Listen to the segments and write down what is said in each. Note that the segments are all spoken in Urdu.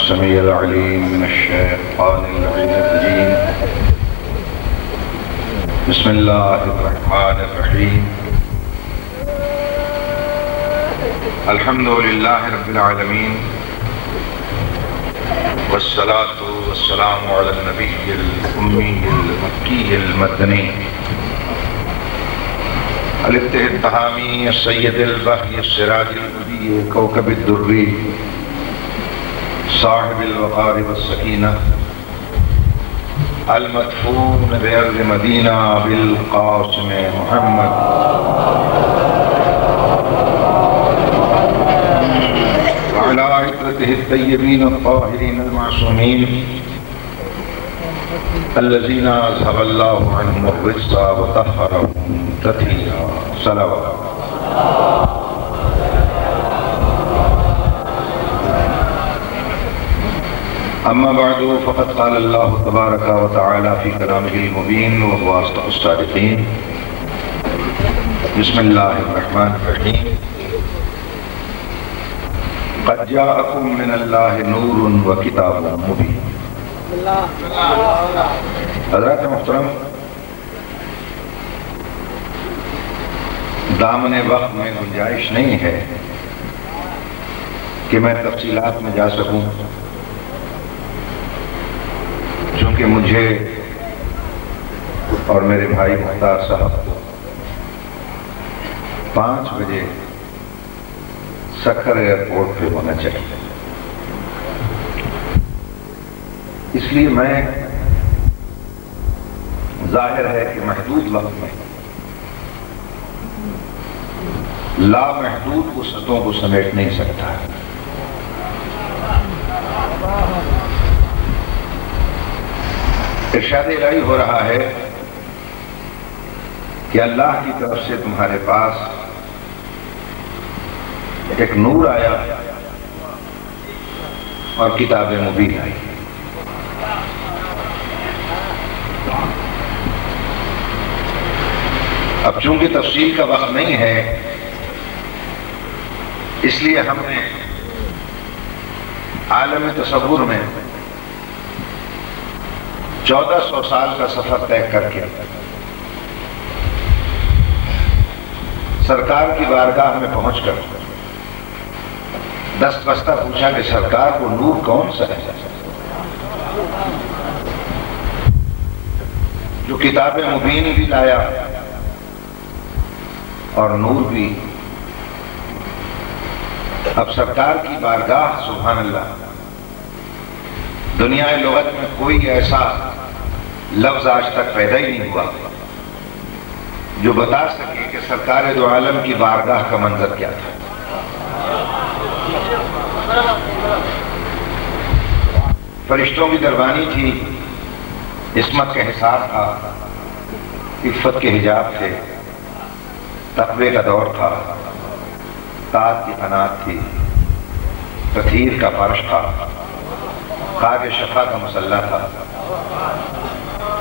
السميع العليم من الشيطان الرجيم. بسم الله الرحمن الرحيم. الحمد لله رب العالمين، والصلاة والسلام على النبي الأمي المكي المدني الابته التهامي السيد البهي السراج البدي كوكب الدري صاحب الوقار والسكينة المدفون بأرض مدينة بالقاسم محمد وعلى عترته الطيبين الطاهرين المعصومين الذين أذهب الله عنهم الرجس وطهرهم تطهيرا. صلوات. أما بعد، فقد قال الله تبارك وتعالى في كلامه المبين وهو أصدق الصادقين. بسم الله الرحمن الرحيم. قد جاءكم من الله نور وكتاب مبين. حضرات محترم، دامن وقت میں گنجائش نہیں ہے کہ میں تفصیلات میں جا سکوں، چونکہ مجھے اور میرے بھائی مختار صاحب کو 5 بجے سکھر ایئرپورٹ پہ ہونا چاہیے. اس لیے میں ظاہر ہے کہ محدود وقت میں لامحدود وسعتوں کو سمیٹ نہیں سکتا. ارشاد الہی ہو رہا ہے کہ اللہ کی طرف سے تمہارے پاس ایک نور آیا اور کتاب مبین آئی. اب چونکہ تفصیل کا وقت نہیں ہے، اس لیے ہم نے عالم تصور میں 1400 سال کا سفر طے کر کے سرکار کی بارگاہ میں پہنچ کر دست بستہ پوچھا کہ سرکار، وہ نور کون سا ہے جو کتاب مبین بھی لایا اور نور بھی؟ اب سرکار کی بارگاہ، سبحان اللہ، دنیا لغت میں کوئی ایسا لفظ آج تک پیدا ہی نہیں ہوا جو بتا سکے کہ سرکار دو عالم کی بارگاہ کا منظر کیا تھا. فرشتوں کی دربانی تھی، عصمت کا حصار تھا، عفت کے حجاب تھے، تقوی کا دور تھا، طاعت کی قناعت تھی، تطہیر کا فرش تھا، خاک شفا کا مسلح تھا،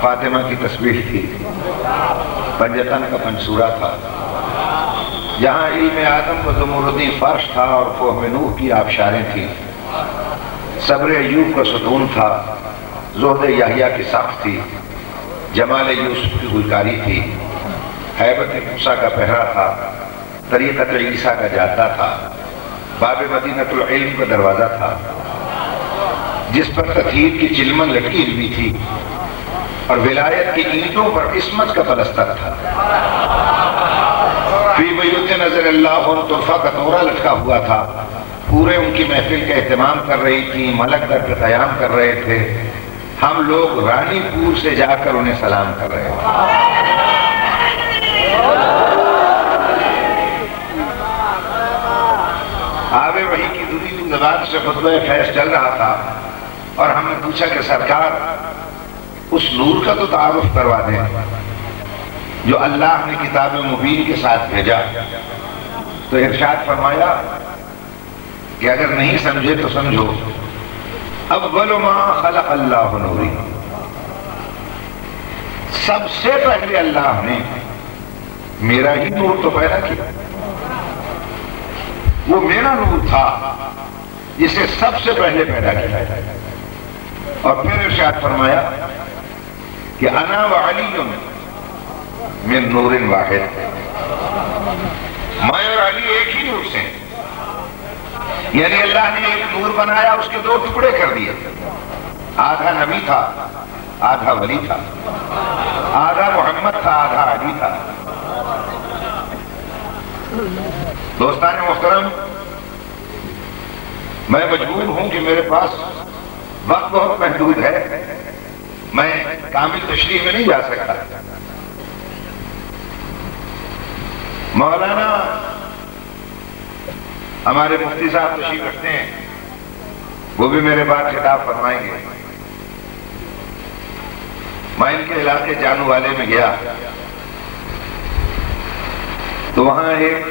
فاطمہ کی تسبیح تھی، پنجتن کا پنسورہ تھا. یہاں علم آدم و زمردی فرش تھا اور فہم نوح کی آبشاریں تھیں. صبر ایوب کا ستون تھا، زہد یحییٰ کی سخت تھی، جمال یوسف کی گلکاری تھی، ہیبت موسیٰ کا پہرا تھا، طریقت عیسیٰ کا جادہ تھا، باب مدینۃ العلم کا دروازہ تھا جس پر تطہیر کی چلمن لٹکی ہوئی تھی اور ولایت کی اینٹوں پر عصمت کا پلستر تھا. فی بیوت نظر اللہ تحفہ کا تورا لٹکا ہوا تھا. پورے ان کی محفل کا اہتمام کر رہی تھی، ملک در پہ قیام کر رہے تھے. ہم لوگ رانی پور سے جا کر انہیں سلام کر رہے تھے. آوے وحی کی دوری زبان سے خطبہ فیض چل رہا تھا اور ہم نے پوچھا کہ سرکار، اس نور کا تو تعارف کروا دیں جو اللہ نے کتاب مبین کے ساتھ بھیجا. تو ارشاد فرمایا کہ اگر نہیں سمجھے تو سمجھو، اول ما خلق اللہ نوری، سب سے پہلے اللہ نے میرا ہی نور تو پیدا کیا، وہ میرا نور تھا جسے سب سے پہلے پیدا کیا، اور پھر ارشاد فرمایا کہ انا وعلی من نور واحد، میں اور علی ایک ہی نور سے، یعنی اللہ نے ایک نور بنایا، اس کے دو ٹکڑے کر دیے، آدھا نبی تھا آدھا ولی تھا، آدھا محمد تھا آدھا علی تھا۔ دوستان محترم، میں مجبور ہوں کہ میرے پاس وقت بہت محدود ہے، میں کامل تشریح میں نہیں جا سکتا۔ مولانا ہمارے مفتی صاحب تشریف رکھتے ہیں، وہ بھی میرے بعد خطاب فرمائیں گے۔ میں ان کے علاقے جانو والے میں گیا تو وہاں ایک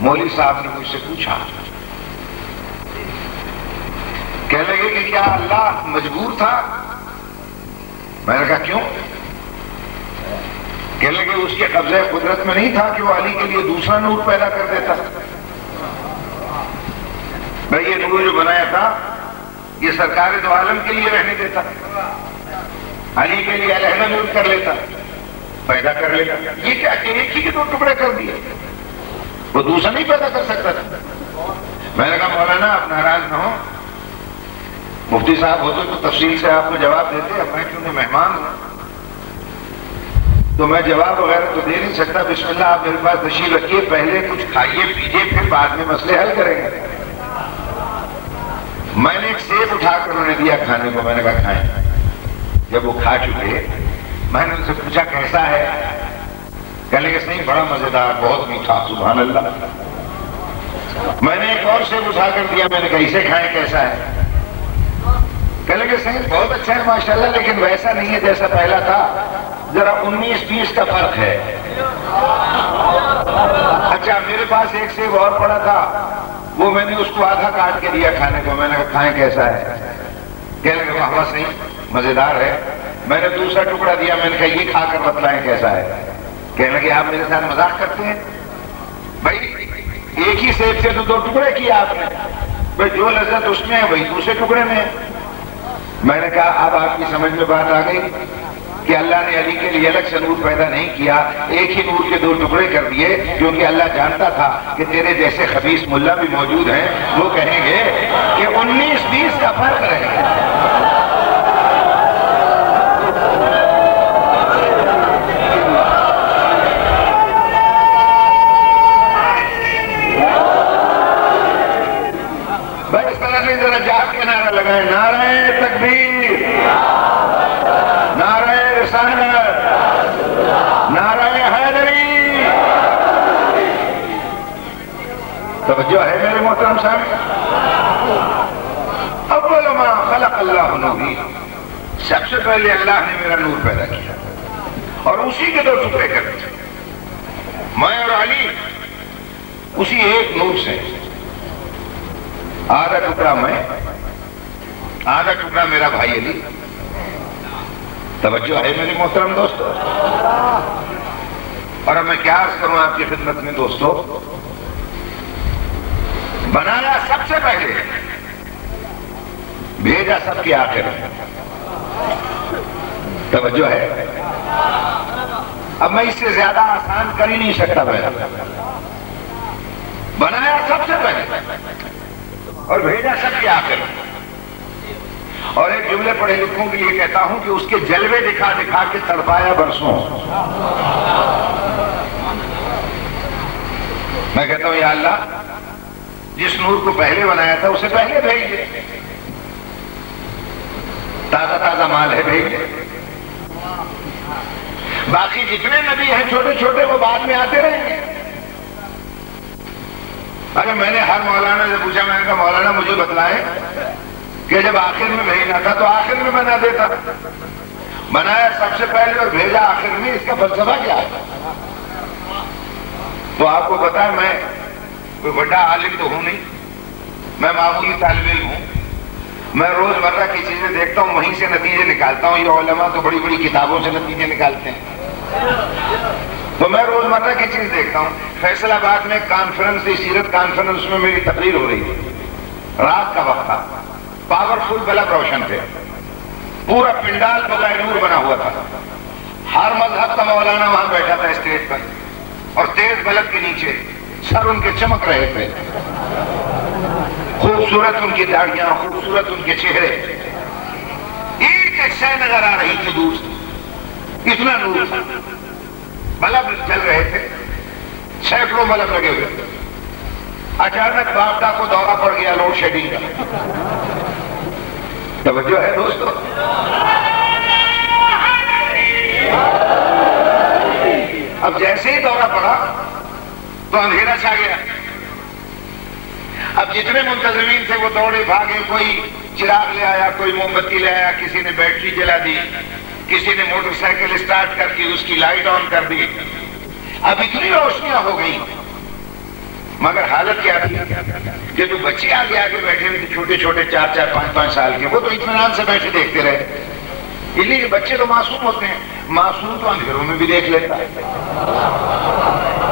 مولوی صاحب نے مجھ سے پوچھا، کہنے لگے کہ کیا اللہ مجبور تھا؟ میں نے کہا کیوں؟ کہنے لگے اس کے قبضہ قدرت میں نہیں تھا کہ وہ علی کے لیے دوسرا نور پیدا کر دیتا؟ بھائی یہ نور جو بنایا تھا یہ سرکار دو عالم کے لیے رہنے دیتا، علی کے لیے علیحدہ نور کر لیتا، پیدا کر لیتا، یہ کیا کہ ایک ہی کے دو ٹکڑے کر دیے، وہ دوسرا نہیں پیدا کر سکتا تھا؟ میں نے کہا مولانا آپ ناراض نہ ہو، مفتی صاحب ہوتے تو تفصیل سے آپ کو جواب دیتے، اب میں کیونکہ مہمان ہوں تو میں جواب وغیرہ تو دے نہیں سکتا۔ بسم اللہ آپ میرے پاس تشریف رکھیے، پہلے کچھ کھائیے پیجیے، پھر بعد میں مسئلے حل کریں گے۔ میں نے ایک سیب اٹھا کر انہیں دیا کھانے کو، میں نے کہا کھائیں۔ جب وہ کھا چکے میں نے ان سے پوچھا کیسا ہے؟ کہنے لگے نہیں بڑا مزیدار، بہت میٹھا، سبحان اللہ۔ میں نے ایک اور سیب اٹھا کر دیا، میں نے کہا اسے کھائیں کیسا ہے؟ کہنے لگے صحیح بہت اچھا ہے ماشاءاللہ، لیکن ویسا نہیں ہے جیسا پہلا تھا، ذرا 19-20 کا فرق ہے۔ اچھا میرے پاس ایک سیب اور پڑا تھا، وہ میں نے اس کو آدھا کاٹ کے دیا کھانے کو، میں نے کہا کھائیں کیسا ہے؟ کہنے لگے واہ صحیح مزیدار ہے۔ میں نے دوسرا ٹکڑا دیا، میں نے کہا یہ کھا کر بتلائیں کیسا ہے؟ کہنے لگے آپ میرے ساتھ مذاق کرتے ہیں؟ بھائی ایک ہی سیب سے تو دو ٹکڑے کیے آپ نے، بھائی جو لذت اس میں ہے وہی دوسرے ٹکڑے میں ہے۔ میں نے کہا اب آپ کی سمجھ میں بات آ گئی کہ اللہ نے علی کے لیے الگ سے نور پیدا نہیں کیا، ایک ہی نور کے دو ٹکڑے کر دیے، کیونکہ اللہ جانتا تھا کہ تیرے جیسے خبیث ملا بھی موجود ہیں، وہ کہیں گے کہ 19-20 کا فرق رہے گا۔ بھائی اس طرح سے ذرا جاگ کے نعرہ لگائیں، نعرہ تکبیر، نعرہ رسالت، نعرہ حیدری۔ توجہ ہے میرے محترم صاحب؟ اول ما خلق اللہ نوری، سب سے پہلے اللہ نے میرا نور پیدا کیا اور اسی کے دو ٹکڑے کر دیے، میں اور علی اسی ایک نور سے، آدھا ٹکڑا میں، آدھا ٹکڑا میرا بھائی علی۔ توجہ ہے میرے محترم دوستو؟ اور اب میں کیا عرض کروں آپ کی خدمت میں دوستو، بنایا سب سے پہلے، بھیجا سب کے آخر میں۔ توجہ ہے؟ اب میں اس سے زیادہ آسان کر ہی نہیں سکتا، میں بنایا سب سے پہلے اور بھیجا سب کے آخر میں۔ اور ایک جملے پڑھے لکھوں کے لیے کہتا ہوں کہ اس کے جلوے دکھا دکھا کے تڑپایا برسوں۔ میں کہتا ہوں یا اللہ جس نور کو پہلے بنایا تھا اسے پہلے بھیج دے، تازہ تازہ مال ہے بھیج دے، باقی جتنے نبی ہیں چھوٹے چھوٹے وہ بعد میں آتے رہیں گے۔ ارے میں نے ہر مولانا سے پوچھا، میں نے کہا مولانا مجھے بتلائیں کہ جب آخر میں بھیجنا تھا تو آخر میں بنا دیتا، بنایا سب سے پہلے اور بھیجا آخر میں، اس کا فلسفہ کیا ہے؟ تو آپ کو پتا ہے میں کوئی بڑا عالم تو ہوں نہیں، میں معمولی طالب علم ہوں، میں روزمرہ کی چیزیں دیکھتا ہوں، وہیں سے نتیجے نکالتا ہوں. یہ علماء تو بڑی بڑی کتابوں سے نتیجے نکالتے ہیں، تو میں روزمرہ کی چیز دیکھتا ہوں. فیصل آباد میں کانفرنس تھی، سیرت کانفرنس میں میری تقریر ہو رہی تھی. رات کا وقت تھا، پاورفل بلب روشن تھے، پورا پنڈال بغیر نور بنا ہوا تھا. ہر مذہب کا مولانا وہاں بیٹھا تھا اسٹیج پر، اور تیز بلب کے نیچے سر ان کے چمک رہے تھے. خوبصورت ان کی داڑیاں، خوبصورت ان کے چہرے، ایک ایک شے نظر آ رہی تھی دور سے، اتنا نور تھا. بلب جل رہے تھے، سینکڑوں بلب لگے ہوئے تھے. اچانک باپٹا کو دورہ پڑ گیا لوڈ شیڈنگ کا. توجہ ہے دوستو؟ اب جیسے ہی دورہ پڑا تو اندھیرا چھا گیا. اب جتنے منتظمین تھے وہ دوڑے بھاگے، کوئی چراغ لے آیا، کوئی موم بتی لے آیا، کسی نے بیٹری جلا دی، کسی نے موٹر سائیکل اسٹارٹ کر کے اس کی لائٹ آن کر دی. اب اتنی روشنیاں ہو گئی، مگر حالت کیا تھی کہ جو بچے آگے آگے بیٹھے ہوئے تھے، چھوٹے چھوٹے 4 5 5 سال کے، وہ تو اطمینان سے بیٹھے دیکھتے رہے. اس لیے بچے تو معصوم ہوتے ہیں، معصوم تو اندھیروں میں بھی دیکھ لیتا ہے،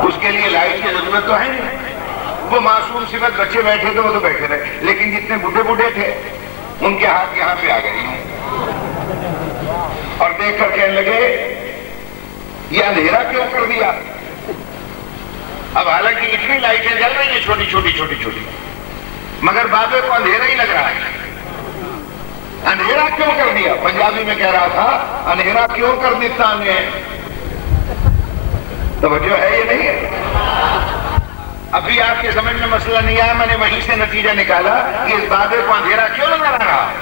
اس کے لیے لائٹ کی ضرورت تو ہے نہیں. وہ معصوم صفت بچے بیٹھے تھے، وہ تو بیٹھے رہے. لیکن جتنے بڈھے تھے ان کے ہاتھ یہاں پہ آ گئے اور دیکھ کر کہنے لگے یہ اندھیرا کیوں کر دیا. اب حالانکہ اتنی لائٹیں جل رہی ہیں چھوٹی چھوٹی، مگر بابے کو اندھیرا ہی لگ رہا ہے. اندھیرا کیوں کر دیا؟ پنجابی میں کہہ رہا تھا اندھیرا کیوں کر دیتا نے. توجہ ہے یہ نہیں ہے؟ ابھی آپ کے سمجھ میں مسئلہ نہیں آیا، میں نے وہیں سے نتیجہ نکالا کہ اس بابے کو اندھیرا کیوں نظر آ رہا.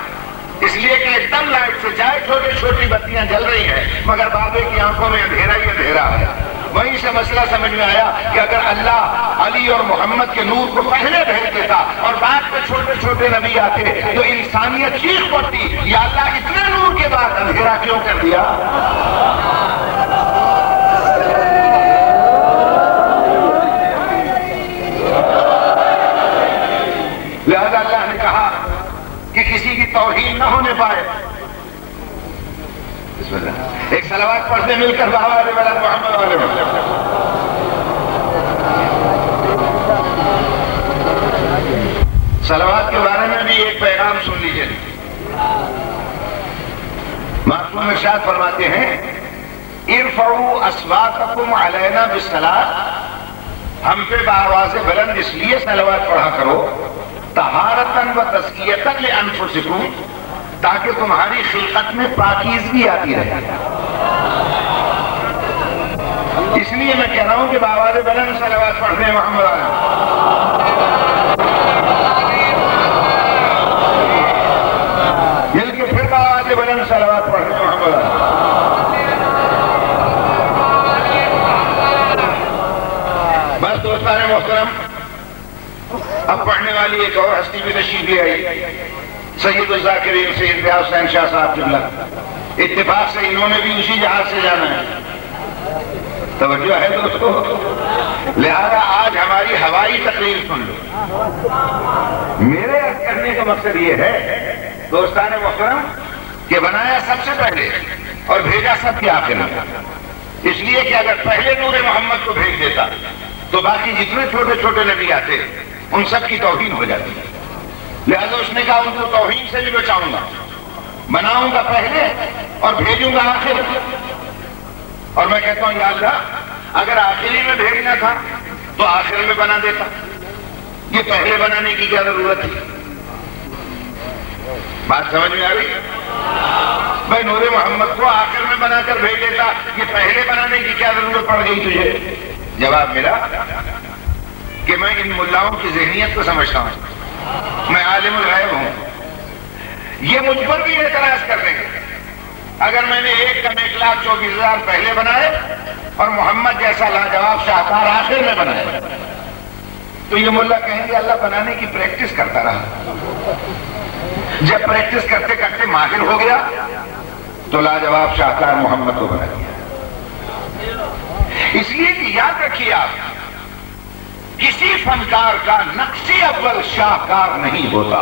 اس لیے کہ ایک دم لائٹ سے چاہے چھوٹی بتیاں جل رہی ہیں، مگر بابے کی آنکھوں میں اندھیرا ہی اندھیرا ہے. وہیں سے مسئلہ سمجھ میں آیا کہ اگر اللہ علی اور محمد کے نور کو پہلے بھیج دیتا اور بعد میں چھوٹے نبی آتے تو انسانیت چیخ پڑتی، یا اللہ اتنے نور کے بعد اندھیرا کیوں کر دیا. لہذا اللہ نے کہا کہ کسی کی توہین نہ ہونے پائے. بسم اللہ. ایک صلوات پڑھتے مل کر بابا علیہ وسلم محمد علیہ وسلم. صلوات کے بارے میں بھی ایک پیغام سن لیجیے. معصوم ارشاد فرماتے ہیں ارفعوا اصواتکم علینا بالصلاۃ، ہم پہ بآواز بلند اس لیے صلوات پڑھا کرو طہارتاً و تزکیۃ لانفسکم، تاکہ تمہاری خلقت میں پاکیزگی آتی رہے. اس لیے میں کہہ رہا ہوں کہ بآواز بلند صلوات پڑھتے ہیں محمد علیہ. مل کے پھر بآواز بلند صلوات پڑھتے ہیں محمد علیہ. بس دوستان محترم، اب پڑھنے والی ایک اور ہستی بھی تشریف لے آئی، سید الذاکرین سید ضیاء حسین شاہ صاحب قبلہ. اتفاق سے انہوں نے بھی اسی جہاز سے جانا ہے. توجہ ہے دوستو؟ لہذا آج ہماری ہوائی تقریر سن لو. میرے عرض کرنے کا مقصد یہ ہے دوستان محترم کہ بنایا سب سے پہلے اور بھیجا سب کے آخر میں. اس لیے کہ اگر پہلے نور محمد کو بھیج دیتا تو باقی جتنے چھوٹے نبی آتے ان سب کی توہین ہو جاتی. لہذا اس نے کہا ان کو توہین سے بھی بچاؤں گا، بناؤں گا پہلے اور بھیجوں گا آخر. اور میں کہتا ہوں یا اللہ اگر آخری میں بھیجنا تھا تو آخر میں بنا دیتا. یہ پہلے بنانے کی کیا ضرورت تھی؟ بات سمجھ میں آ رہی؟ بھائی نور محمد کو آخر میں بنا کر بھیج دیتا، یہ پہلے بنانے کی کیا ضرورت پڑ گئی تجھے؟ جواب ملا کہ میں ان ملاؤں کی ذہنیت کو سمجھتا ہوں، میں عالم الغیب ہوں. یہ مجھ پر بھی اعتراض کر دیں گے اگر میں نے 1,24,000 پہلے بنائے اور محمد جیسا لاجواب شاہکار آخر میں بنائے. تو یہ ملا کہیں گے اللہ بنانے کی پریکٹس کرتا رہا، جب پریکٹس کرتے کرتے ماہر ہو گیا تو لاجواب شاہکار محمد کو بنا دیا. اس لیے کہ یاد رکھیے آپ، کسی فنکار کا نقش اول شاہکار نہیں ہوتا.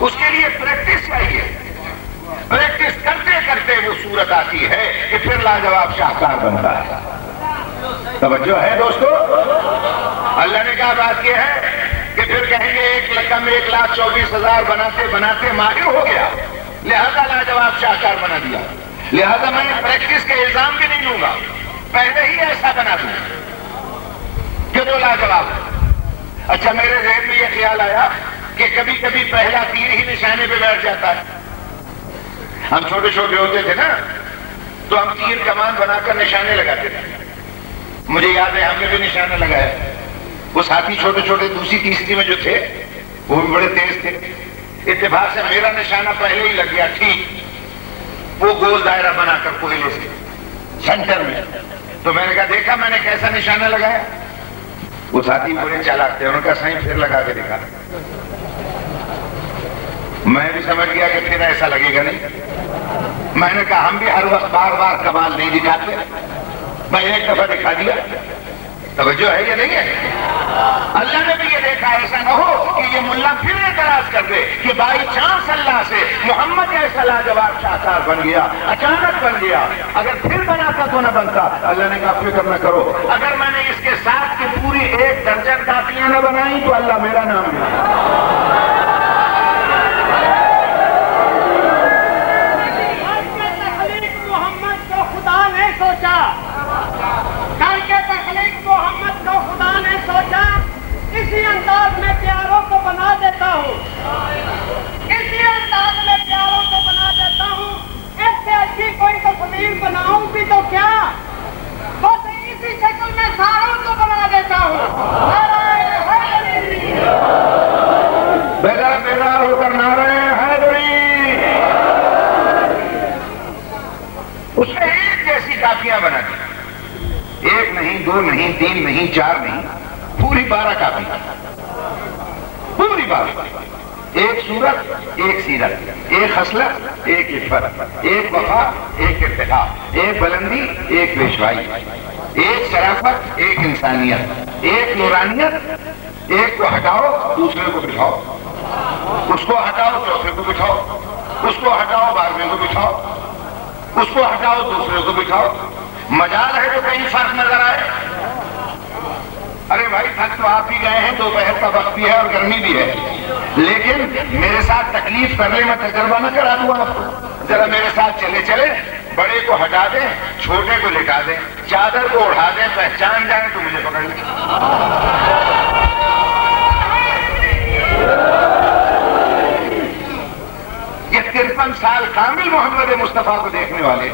اس کے لیے پریکٹس چاہیے. پریکٹس کرتے کرتے وہ صورت آتی ہے کہ پھر لاجواب شاہکار بنتا ہے. توجہ ہے دوستو؟ اللہ نے کیا بات کی ہے کہ پھر کہیں گے 1,24,000 بناتے بناتے ماہر ہو گیا، لہذا لاجواب شاہکار بنا دیا، لہذا میں نے پریکٹس کے الزام بھی نہیں لوں گا، پہلے ہی ایسا بنا دوں کہ وہ لاجواب ہے. اچھا میرے ذہن میں یہ خیال آیا کہ کبھی کبھی پہلا تیر ہی نشانے پہ بیٹھ جاتا ہے. ہم چھوٹے چھوٹے ہوتے تھے نا تو ہم تیر کمان بنا کر نشانے لگاتے تھے. مجھے یاد ہے ہم نے بھی نشانہ لگایا. وہ ساتھی چھوٹے چھوٹے دوسری تیسری میں جو تھے وہ بھی بڑے تیز تھے. اتفاق سے میرا نشانہ پہلے ہی لگ گیا ٹھیک وہ گول دائرہ بنا کر کوئلے سے سینٹر میں. تو میں نے کہا دیکھا میں نے کیسا نشانہ لگایا. وہ ساتھی بڑے چالاک تھے، انہوں نے کہا صحیح پھر لگا کے دکھا. میں بھی سمجھ گیا کہ پھر ایسا لگے گا نہیں. میں نے کہا ہم بھی ہر وقت بار بار کمال نہیں دکھاتے، میں ایک دفعہ دکھا دیا. توجہ ہے یا نہیں ہے؟ اللہ نے بھی یہ دیکھا ایسا نہ ہو کہ یہ ملا پھر اعتراض کر دے کہ بائی چانس اللہ سے محمد ایسا لاجواب شاہکار بن گیا، اچانک بن گیا، اگر پھر بناتا تو نہ بنتا. اللہ نے کہا فکر نہ کرو، اگر میں نے اس کے ساتھ کی پوری 1 درجن کاپیاں نہ بنائی تو اللہ میرا نام لے. اسی انداز میں پیاروں کو بنا دیتا ہوں، اسی انداز میں پیاروں کو بنا دیتا ہوں. اس سے اچھی کوئی تصویر بناؤں بھی تو کیا، بس اسی شکل میں ساروں کو بنا دیتا ہوں. بیدار بیدار ہو کر نعرہ حیدری. اس نے ایک جیسی کاپیاں بنا دی، 1 نہیں 2 نہیں 3 نہیں 4 نہیں، پوری 12 کاپی، پوری 12. 1 صورت 1 سیرت، 1 خصلت 1 عفت، 1 وفا 1 ارتقاء، 1 بلندی 1 پیشوائی، 1 شرافت 1 انسانیت، 1 نورانیت. 1 کو ہٹاؤ دوسرے کو بٹھاؤ، اس کو ہٹاؤ چوتھے کو بٹھاؤ، اس کو ہٹاؤ 12ویں کو بٹھاؤ، اس کو ہٹاؤ دوسرے کو بٹھاؤ. مجال ہے تو کہیں فرق نظر آئے. ارے بھائی تھک تو آپ ہی گئے ہیں، دوپہر کا وقت بھی ہے اور گرمی بھی ہے، لیکن میرے ساتھ تکلیف کرنے میں تجربہ نہ کرا دوں آپ کو. ذرا میرے ساتھ چلے چلے، بڑے کو ہٹا دیں، چھوٹے کو لٹا دیں، چادر کو اڑا دیں، پہچان جائیں تو مجھے پکڑ لیں. یہ 53 سال کامل محمد مصطفیٰ کو دیکھنے والے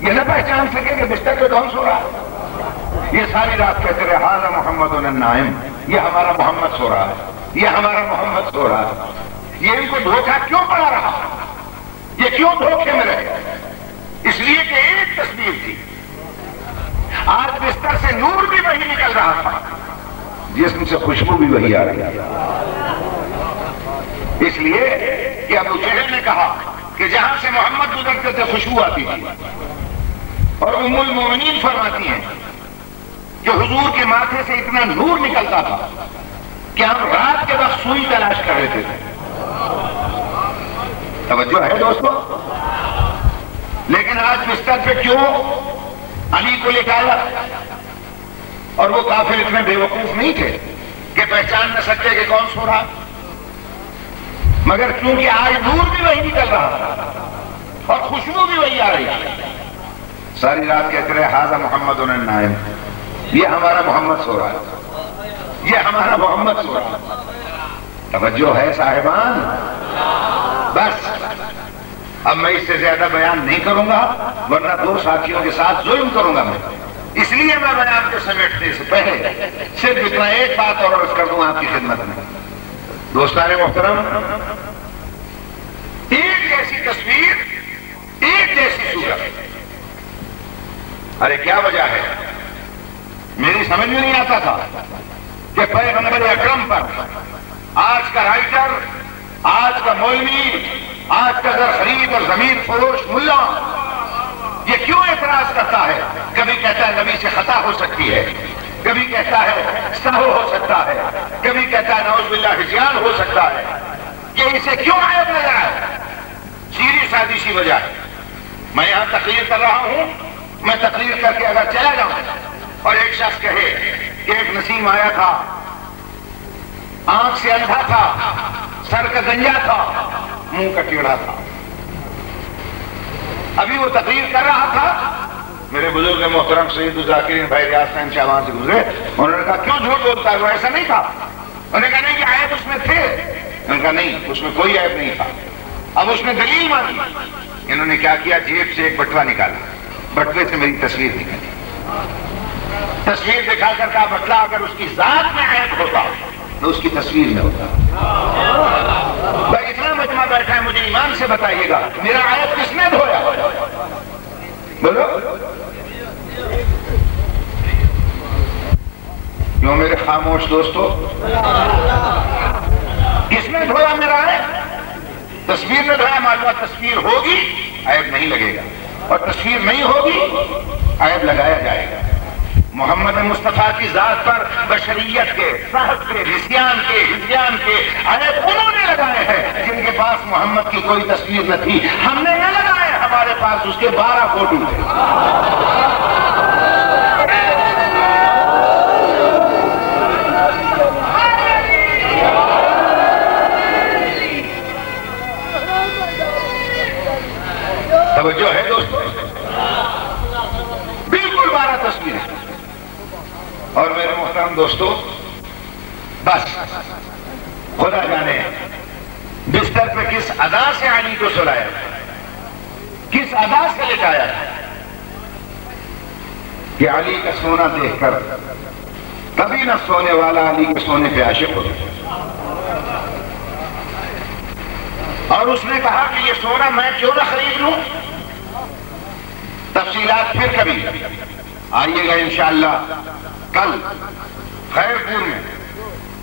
یہ نہ پہچان سکے کہ بستر پہ کون سو رہا ہے. یہ ساری رات کہتے رہے ہاذا محمد النائم، یہ ہمارا محمد سو رہا ہے، یہ ہمارا محمد سو رہا ہے. یہ ان کو دھوکہ کیوں پڑا رہا، یہ کیوں دھوکے میں رہے؟ اس لیے کہ ایک تصویر تھی. آج بستر سے نور بھی وہی نکل رہا تھا، جسم سے خوشبو بھی وہی آ رہی ہے. اس لیے کہ ابو جہل نے کہا کہ جہاں سے محمد گزرتے تھے خوشبو آتی تھی، اور ام المومنین فرماتی ہیں کہ حضور کے ماتھے سے اتنا نور نکلتا تھا کہ ہم رات کے وقت سوئی تلاش کر لیتے تھے. توجہ ہے دوستو؟ لیکن آج بستر پہ کیوں علی کو لٹایا؟ اور وہ کافر اتنے بے وقوف نہیں تھے کہ پہچان نہ سکتے کہ کون سو رہا، مگر کیونکہ آج نور بھی وہی نکل رہا اور خوشبو بھی وہی آ رہی ہے. ساری رات کہتے رہے ہاذا محمد النائم، یہ ہمارا محمد سو رہا ہے، یہ ہمارا محمد سو رہا ہے. توجہ ہے صاحبان؟ بس اب میں اس سے زیادہ بیان نہیں کروں گا ورنہ 2 ساتھیوں کے ساتھ ظلم کروں گا میں. اس لیے میں بیان کو سمیٹنے سے پہلے صرف اتنا ایک بات اور عرض کر دوں آپ کی خدمت میں. دوستان محترم، ایک جیسی تصویر، ایک جیسی صورت. ارے کیا وجہ ہے؟ میری سمجھ میں نہیں آتا تھا کہ پیغمبر اکرم پر آج کا رائٹر، آج کا مولوی، آج کا در خرید اور ضمیر فروش ملا یہ کیوں اعتراض کرتا ہے. کبھی کہتا ہے نبی سے خطا ہو سکتی ہے، کبھی کہتا ہے سہو ہو سکتا ہے، کبھی کہتا ہے نعوذ باللہ ہجیان ہو سکتا ہے. کہ اسے کیوں عیب نظر آئے؟ سیدھی سادی سی وجہ ہے، میں یہاں تقریر کر رہا ہوں، میں تقریر کر کے اگر چلا جاؤں اور ایک شخص کہے کہ ایک نسیم آیا تھا، آنکھ سے اندھا تھا، سر کا گنجا تھا، منہ کا ٹیڑھا تھا، ابھی وہ تقریر کر رہا تھا، میرے بزرگ محترم سید الذاکرین بھائی ریاض خان شاہ وہاں سے گزرے، انہوں نے کہا کیوں جھوٹ بولتا ہے، وہ ایسا نہیں تھا، انہوں نے کہا نہیں یہ عیب اس میں تھے، انہوں نے کہا نہیں اس میں کوئی عیب نہیں تھا، اب اس نے دلیل مانی، انہوں نے کیا کیا، جیب سے ایک بٹوا نکالا، بٹوے سے میری تصویر نکلی، تصویر دکھا کر کہا بٹلا اگر اس کی ذات میں عیب ہوتا تو اس کی تصویر میں ہوتا، بھائی اتنا مجمع بیٹھا ہے، مجھے ایمان سے بتائیے گا میرا عیب کس نے دھویا؟ بولو کیوں میرے خاموش دوستو؟ کس نے دھویا میرا عیب؟ تصویر نے دھویا، معلوم تصویر ہوگی عیب نہیں لگے گا، اور تصویر نہیں ہوگی عیب لگایا جائے گا۔ محمد مصطفیٰ کی ذات پر بشریت کے، صحت کے، نسیان کے، ہجیان کے عیب انہوں نے لگائے ہیں جن کے پاس محمد کی کوئی تصویر نہ تھی، ہم نے نہ لگائے، ہمارے پاس اس کے 12 فوٹو تھے۔ توجہ ہے دوستو، بالکل 12 تصویریں، اور میرے محترم دوستو بس خدا جانے بستر پہ کس ادا سے علی کو سلایا، کس ادا سے لٹایا کہ علی کا سونا دیکھ کر کبھی نہ سونے والا علی کے سونے پہ عاشق ہو گیا، اور اس نے کہا کہ یہ سونا میں کیوں نہ خرید لوں؟ تفصیلات پھر کبھی آئیے گا انشاءاللہ کل خیر پور میں،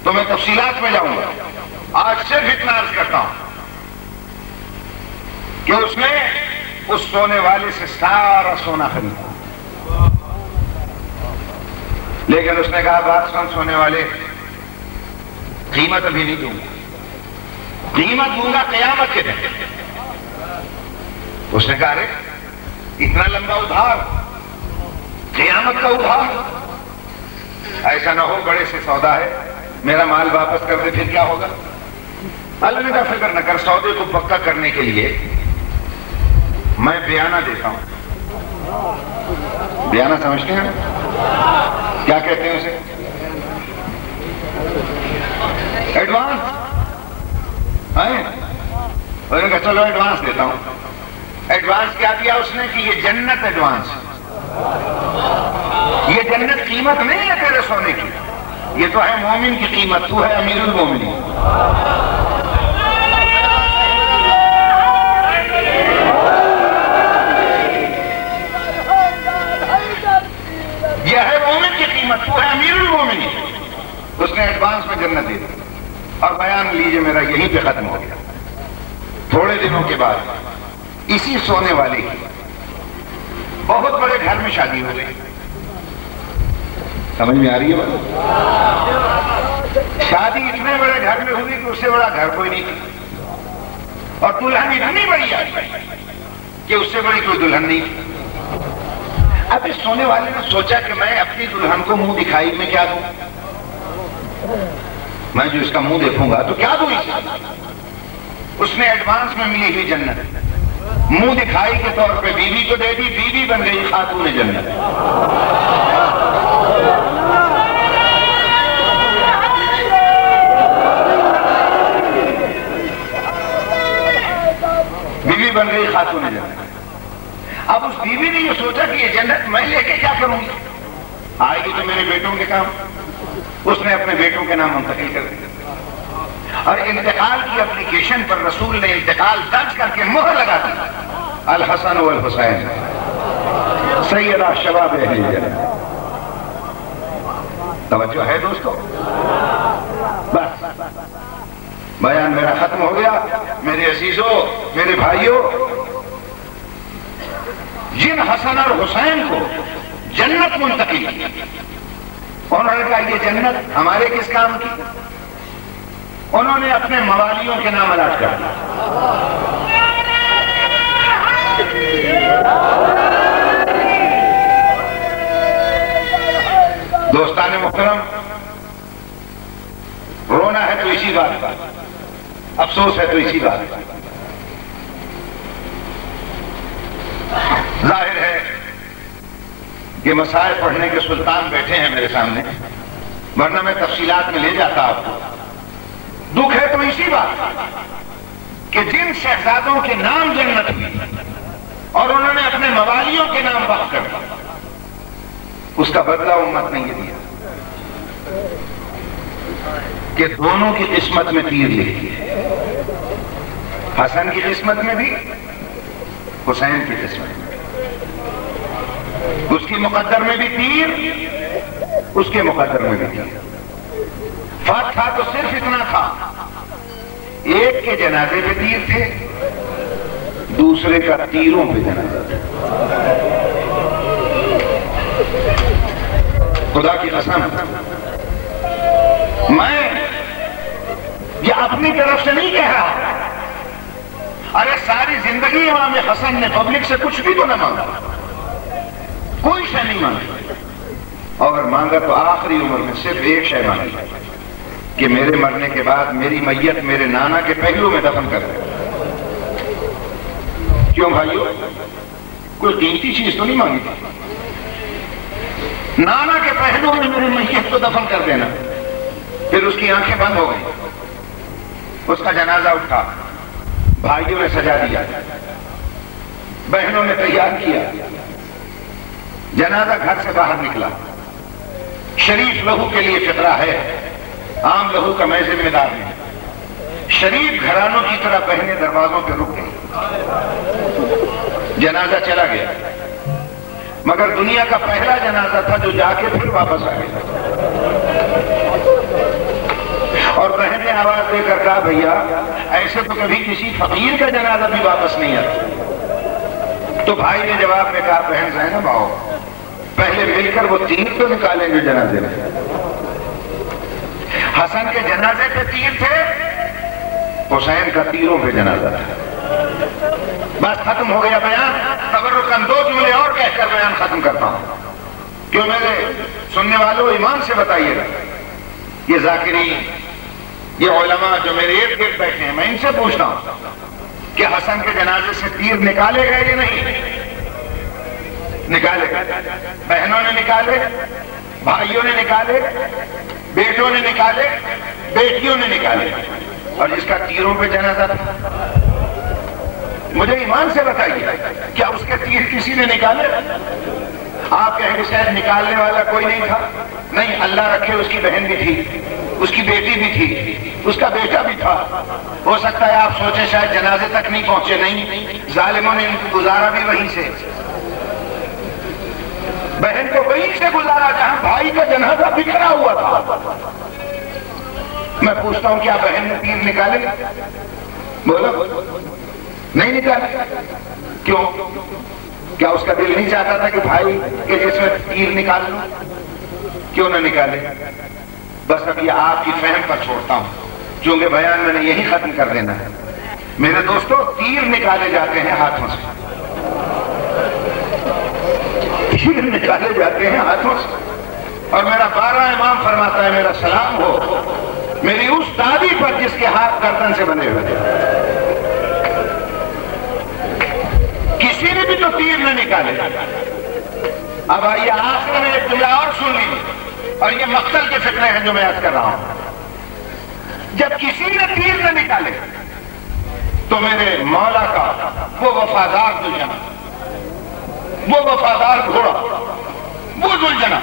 تو میں تفصیلات میں جاؤں گا، آج صرف اتنا عرض کرتا ہوں کہ اس نے اس سونے والے سے سارا سونا خریدا، لیکن اس نے کہا بات سن سونے والے، قیمت ابھی نہیں دوں گا، قیمت دوں گا قیامت کے دن۔ اس نے کہا ارے اتنا لمبا ادھار، قیامت کا ادھار، ایسا نہ ہو بڑے سے سودا ہے، میرا مال واپس کر دے پھر کیا ہوگا؟ اللہ نے کہا فکر نہ کر، سودے کو پکا کرنے کے لیے میں بیانہ دیتا ہوں۔ بیانہ سمجھتے ہیں کیا کہتے ہیں اسے؟ ایڈوانس، انہوں نے کہا چلو ایڈوانس دیتا ہوں۔ ایڈوانس کیا دیا اس نے کہ یہ جنت ایڈوانس، یہ جنت قیمت نہیں ہے تیرے سونے کی، یہ تو ہے مومن کی قیمت، تو ہے امیر المومنین۔ یہ ہے مومن کی قیمت، تو ہے امیر المومنین۔ اس نے ایڈوانس میں جنت دے دی، اور بیان لیجئے میرا یہیں پہ ختم ہو گیا۔ تھوڑے دنوں کے بعد اسی سونے والے کی بہت بڑے گھر میں شادی ہو گئی، سمجھ میں آ رہی ہے بات؟ شادی اتنے بڑے گھر میں ہوئی کہ اس سے بڑا گھر کوئی نہیں تھی، اور دلہن اتنی بڑی آئی کہ اس سے بڑی کوئی دلہن نہیں تھی۔ اب اس سونے والے نے سوچا کہ میں اپنی دلہن کو منہ دکھائی میں کیا دوں، میں جو اس کا منہ دیکھوں گا تو کیا دوں اسے؟ اس نے ایڈوانس میں ملی ہوئی جنت منہ دکھائی کے طور پہ بیوی کو دے دی، بیوی بن گئی خاتون جنت۔ بیوی بن گئی خاتون جنت۔ اب اس بیوی نے یہ سوچا کہ یہ جنت میں لے کے کیا کروں گی، آئے گی تو میرے بیٹوں کے کام۔ اس نے اپنے بیٹوں کے نام منتقل کر دیا، اور انتقال کی اپلیکیشن پر رسول نے انتقال درج کر کے مہر لگا دی، الحسن والحسین سیدہ شباب اہل جنت۔ توجہ ہے دوستو؟ بس بیان میرا ختم ہو گیا۔ میرے عزیزوں، میرے بھائیوں، جن حسن اور حسین کو جنت منتقل کی، انہوں نے کہا یہ جنت ہمارے کس کام کی؟ انہوں نے اپنے موالیوں کے نام الاٹ کر دیا. دوستان محترم، رونا ہے تو اسی بات کا، افسوس ہے تو اسی بات کا. ظاہر ہے کہ مسائل پڑھنے کے سلطان بیٹھے ہیں میرے سامنے، ورنہ میں تفصیلات میں لے جاتا آپ کو. دکھ ہے تو اسی بات کا کہ جن شہزادوں کے نام جنت ہوئی اور انہوں نے اپنے موالیوں کے نام وقف کر دیا، اس کا بدلہ امت نے یہ دیا کہ دونوں کی قسمت میں تیر لکھی ہے. حسن کی قسمت میں بھی، حسین کی قسمت میں. اس کی مقدر میں بھی تیر، اس کے مقدر میں بھی تیر. فرق تھا تو صرف اتنا تھا، ایک کے جنازے پہ تیر تھے، دوسرے کا تیروں پہ جنازہ تھا. خدا کی قسم، میں یہ اپنی طرف سے نہیں کہہ رہا. ارے ساری زندگی امام حسن نے پبلک سے کچھ بھی تو نہ مانگا، کوئی شے نہیں مانگی، اور مانگا تو آخری عمر میں صرف ایک شے مانگی کہ میرے مرنے کے بعد میری میت میرے نانا کے پہلو میں دفن کر دیں. کیوں بھائیو؟ کوئی قیمتی چیز تو نہیں مانگی تھی. نانا کے پہلو میں میری میت کو دفن کر دینا. پھر اس کی آنکھیں بند ہو گئی، اس کا جنازہ اٹھا، بھائیوں نے سجا دیا، بہنوں نے تیار کیا، جنازہ گھر سے باہر نکلا. شریف لہو کے لیے فطرہ ہے، عام لہو کا میں ذمہ دار نہیں. شریف گھرانوں کی طرح بہنیں دروازوں پہ رک گئی. جنازہ چلا گیا، مگر دنیا کا پہلا جنازہ تھا جو جا کے پھر واپس آ گیا. اور بہن نے آواز دے کر کہا بھیا ایسے تو کبھی کسی فقیر کا جنازہ بھی واپس نہیں آتا. تو بھائی نے جواب میں کہا بہن زینب آؤ، پہلے مل کر وہ تیر تو نکالیں گے جنازے میں. حسن کے جنازے پہ تیر تھے، حسین کا تیروں پہ جنازہ تھا. بس ختم ہو گیا بیان. تبرکاً دو جملے اور کہہ کر بیان ختم کرتا ہوں. کیوں میرے سننے والوں ایمان سے بتائیے گا، یہ ذاکرین، یہ علماء جو میرے ارد گرد بیٹھے ہیں، میں ان سے پوچھتا ہوں کہ حسن کے جنازے سے تیر نکالے گئے یا نہیں؟ نکالے گئے. بہنوں نے نکالے، بھائیوں نے نکالے، بیٹوں نے نکالے، بیٹیوں نے نکالے. اور جس کا تیروں پہ جنازہ تھا، مجھے ایمان سے بتائیے کیا اس کے تیر کسی نے نکالے؟ آپ کہیں گے شاید نکالنے والا کوئی نہیں تھا. نہیں، اللہ رکھے اس کی بہن بھی تھی، اس کی بیٹی بھی تھی، اس کا بیٹا بھی تھا. ہو سکتا ہے آپ سوچیں شاید جنازے تک نہیں پہنچے. نہیں، ظالموں نے ان کو گزارا بھی وہیں سے. بہن کو وہیں سے گزارا جہاں بھائی کا جنازہ بکھرا ہوا تھا. میں پوچھتا ہوں کیا بہن نے تیر نکالے؟ بولو، نہیں نکالے. کیوں؟ کیا اس کا دل نہیں چاہتا تھا کہ بھائی کے جسم تیر نکال لوں؟ کیوں نہ نکالے؟ بس اب یہ آپ کی فہم پر چھوڑتا ہوں، چونکہ بیان میں نے یہی ختم کر دینا ہے. میرے دوستو، تیر نکالے جاتے ہیں ہاتھوں سے، تیر نکالے جاتے ہیں ہاتھوں سے. اور میرا 12 امام فرماتا ہے میرا سلام ہو میری اس دادی پر جس کے ہاتھ گردن سے بنے ہوئے تھے. کسی نے بھی تو تیر نہ نکالے. اب آئیے آخر میں ایک جملہ اور سن لیجیے، اور یہ مقتل کے فکرے ہیں جو میں عرض کر رہا ہوں. جب کسی نے تیر نہ نکالے تو میرے مولا کا وہ وفادار دلجنا، وہ وفادار گھوڑا، وہ دلجنا،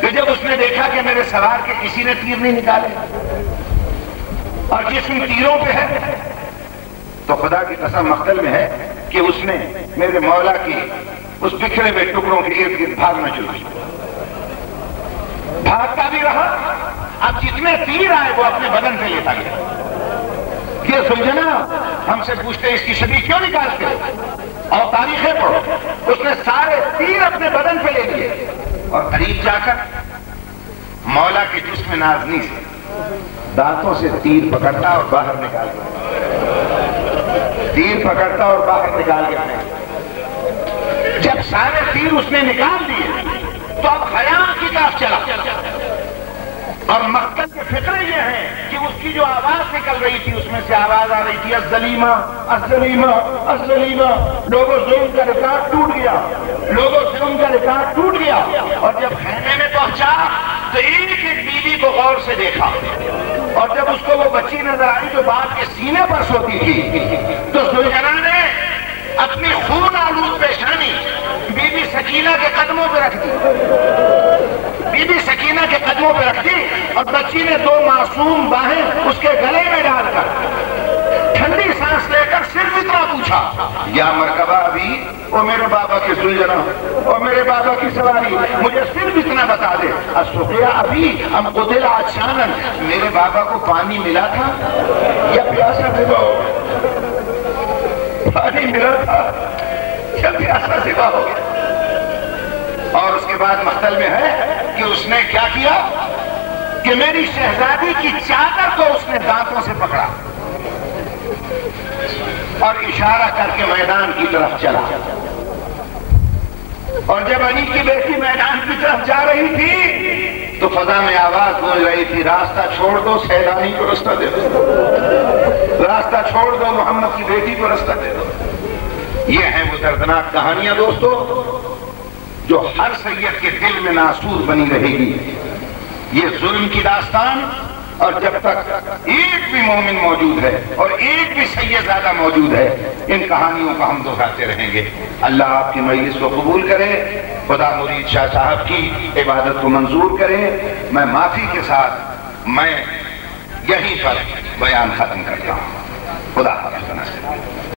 کہ جب اس نے دیکھا کہ میرے سوار کے کسی نے تیر نہیں نکالے اور جسم تیروں پہ ہے، تو خدا کی قسم مقتل میں ہے کہ اس نے میرے مولا کی اس بکھرے ہوئے ٹکڑوں کے ارد گرد بھاگنا شروع کیا. بھاگتا بھی رہا. اب جتنے تیر آئے وہ اپنے بدن پہ لیتا گیا. یہ سمجھنا ہم سے پوچھتے اس کی شدید کیوں نکالتے، اور تاریخیں پڑھو. اس نے سارے تیر اپنے بدن پہ لے لیے اور قریب جا کر مولا کے جسم نازنی سے دانتوں سے تیر پکڑتا اور باہر نکال کے تیر پکڑتا اور باہر نکال کے جب سارے تیر اس نے نکال دیے تو اب خیام کی طرف چلا اور مقتل کے فکرے یہ ہیں کہ اس کی جو آواز نکل رہی تھی اس میں سے آواز آ رہی تھی الزلیمہ الزلیمہ الزلیمہ. لوگوں ظلم کا ریکارڈ ٹوٹ گیا لوگوں ظلم کا ریکارڈ ٹوٹ گیا. اور جب خیمے میں پہنچا تو ایک ایک بیوی کو غور سے دیکھا اور جب اس کو وہ بچی نظر آئی جو باپ کے سینے پر سوتی تھی تو ذوالجلالہ نے اپنی خون آلود پیشانی بی بی سکینہ کے قدموں پہ رکھ دی بی بی سکینہ کے قدموں پہ رکھ دی اور بچی نے دو معصوم باہیں اس کے گلے میں ڈال کر ٹھنڈی سانس لے کر صرف اتنا پوچھا یا مرکبہ ابھی او میرے بابا کی ذوالجلالہ او میرے بابا کی سواری مجھے صرف اتنا بتا دے السقیا ابھی ام قتل عطشانا میرے بابا کو پانی ملا تھا یا پیاسا سوا ہو گیا پانی ملا تھا یا پیاسا سوا ہو گیا. اور اس کے بعد مقتل میں ہے کہ اس نے کیا کیا کہ میری شہزادی کی چادر کو اس نے دانتوں سے پکڑا اور اشارہ کر کے میدان کی طرف چلا. اور جب علی کی بیٹی میدان کی طرف جا رہی تھی تو فضا میں آواز گونج رہی تھی راستہ چھوڑ دو سیدانی کو راستہ دے دو راستہ چھوڑ دو محمد کی بیٹی کو راستہ دے دو. یہ ہیں وہ دردناک کہانیاں دوستو جو ہر سید کے دل میں ناسور بنی رہے گی. یہ ظلم کی داستان اور جب تک ایک بھی مومن موجود ہے اور ایک بھی سید زیادہ موجود ہے ان کہانیوں کو ہم دہراتے رہیں گے. اللہ آپ کی مجلس کو قبول کرے خدا مرید شاہ صاحب کی عبادت کو منظور کرے. میں معافی کے ساتھ میں یہیں پر بیان ختم کرتا ہوں. خدا حافظ.